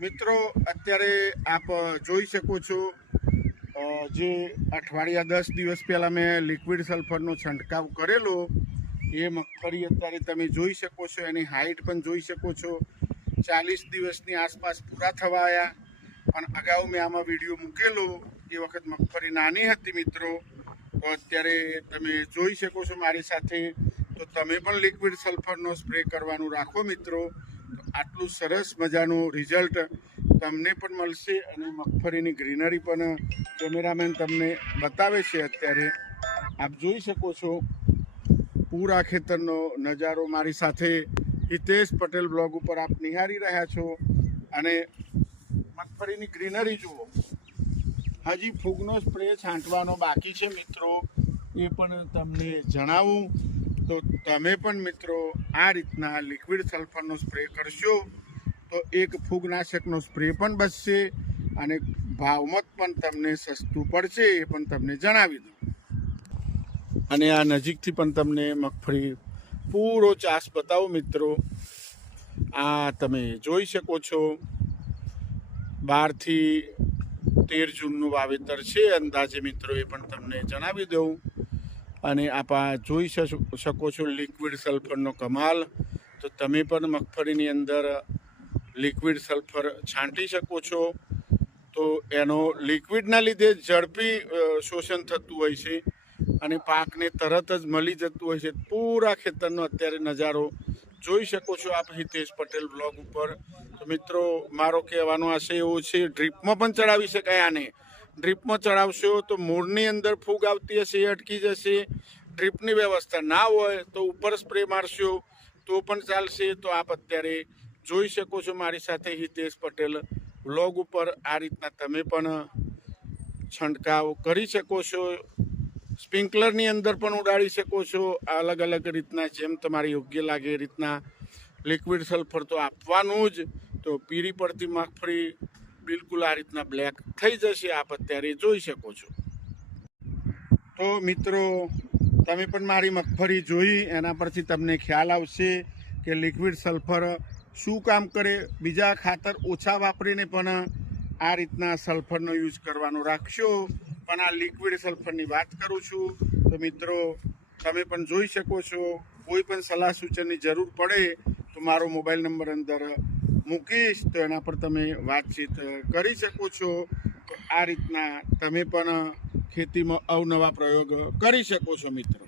મિત્રો અત્યારે આપ જોઈ શકો છો જે અઠવાડિયા 10 દિવસ પહેલાં મેં લિક્વિડ સલ્ફરનો છંટકાવ કરેલો એ મગફળી અત્યારે તમે જોઈ શકો છો. એની હાઇટ પણ જોઈ શકો છો. 40 દિવસની આસપાસ પૂરા થવા આવ્યા. પણ અગાઉ મેં આમાં વિડીયો મૂકેલો એ વખત મગફળી નાની હતી મિત્રો. તો અત્યારે તમે જોઈ શકો છો મારી સાથે. તો તમે પણ લિક્વિડ સલ્ફરનો સ્પ્રે કરવાનું રાખો મિત્રો. તો આટલું સરસ મજાનું રિઝલ્ટ તમને પણ મળશે અને મગફળીની ગ્રીનરી પણ કેમેરામેન તમને બતાવે છે. અત્યારે આપ જોઈ શકો છો પૂરા ખેતરનો નજારો મારી સાથે હિતેશ પટેલ બ્લોગ ઉપર આપ નિહાળી રહ્યા છો. અને મગફળીની ગ્રીનરી જુઓ. હજી ફૂગનો સ્પ્રે છાંટવાનો બાકી છે મિત્રો, એ પણ તમને જણાવું. તો તમે પણ મિત્રો આ રીતના લિક્વિડ સલ્ફરનો સ્પ્રે કરશો તો એક ફૂગનાશકનો સ્પ્રે પણ બચશે અને ભાવમાં પણ તમને સસ્તું પડશે, એ પણ તમને જણાવી દઉં. અને આ નજીકથી પણ તમને મગફળી પૂરો ચાસ બતાવો મિત્રો. આ તમે જોઈ શકો છો 12 થી 13 જૂનનું વાવેતર છે અંદાજે મિત્રો, એ પણ તમને જણાવી દઉં. અને આપ જોઈ શકો છો લિક્વિડ સલ્ફરનો કમાલ. તો તમે પણ મગફળીની અંદર લિક્વિડ સલ્ફર છાંટી શકો છો. તો એનો લિક્વિડના લીધે ઝડપી શોષણ થતું હોય છે અને પાકને તરત જ મળી જતું હોય છે. પૂરા ખેતરનો અત્યારે નજારો જોઈ શકો છો આપ હિતેશ પટેલ બ્લોગ ઉપર. તો મિત્રો મારો કહેવાનો આશય એવો છે, ડ્રીપમાં પણ ચડાવી શકાય. આને ડ્રીપમાં ચડાવશો તો મૂળની અંદર ફૂગ આવતી હશે એ અટકી જશે. ડ્રીપની વ્યવસ્થા ના હોય તો ઉપર સ્પ્રે મારશો તો પણ ચાલશે. તો આપ અત્યારે જોઈ શકો છો મારી સાથે હિતેશ પટેલ બ્લોગ ઉપર આ રીતના તમે પણ છંટકાવ કરી શકો છો. સ્પ્રિંકલરની અંદર પણ ઉડાડી શકો છો. અલગ અલગ રીતના જેમ તમારે યોગ્ય લાગે એ રીતના લિક્વિડ સલ્ફર તો આપવાનું જ. તો પીળી પડતી મગફળી બિલકુલ આ રીતના બ્લેક થઈ જશે, આપ અત્યારે જોઈ શકો છો. તો મિત્રો તમે પણ મારી મગફળી જોઈ એના પરથી તમને ખ્યાલ આવશે કે લિક્વિડ સલ્ફર શું કામ કરે. બીજા ખાતર ઓછા વાપરીને પણ આ રીતના સલ્ફરનો યુઝ કરવાનો રાખશો. પણ આ લિક્વિડ સલ્ફરની વાત કરું છું. તો મિત્રો તમે પણ જોઈ શકો છો. કોઈ પણ સલાહ સૂચનની જરૂર પડે તો મારો મોબાઈલ નંબર અંદર મૂકીશ, તો એના પર તમે વાતચીત કરી શકો છો. તો આ રીતના તમે પણ ખેતીમાં અવનવા પ્રયોગ કરી શકો છો મિત્રો.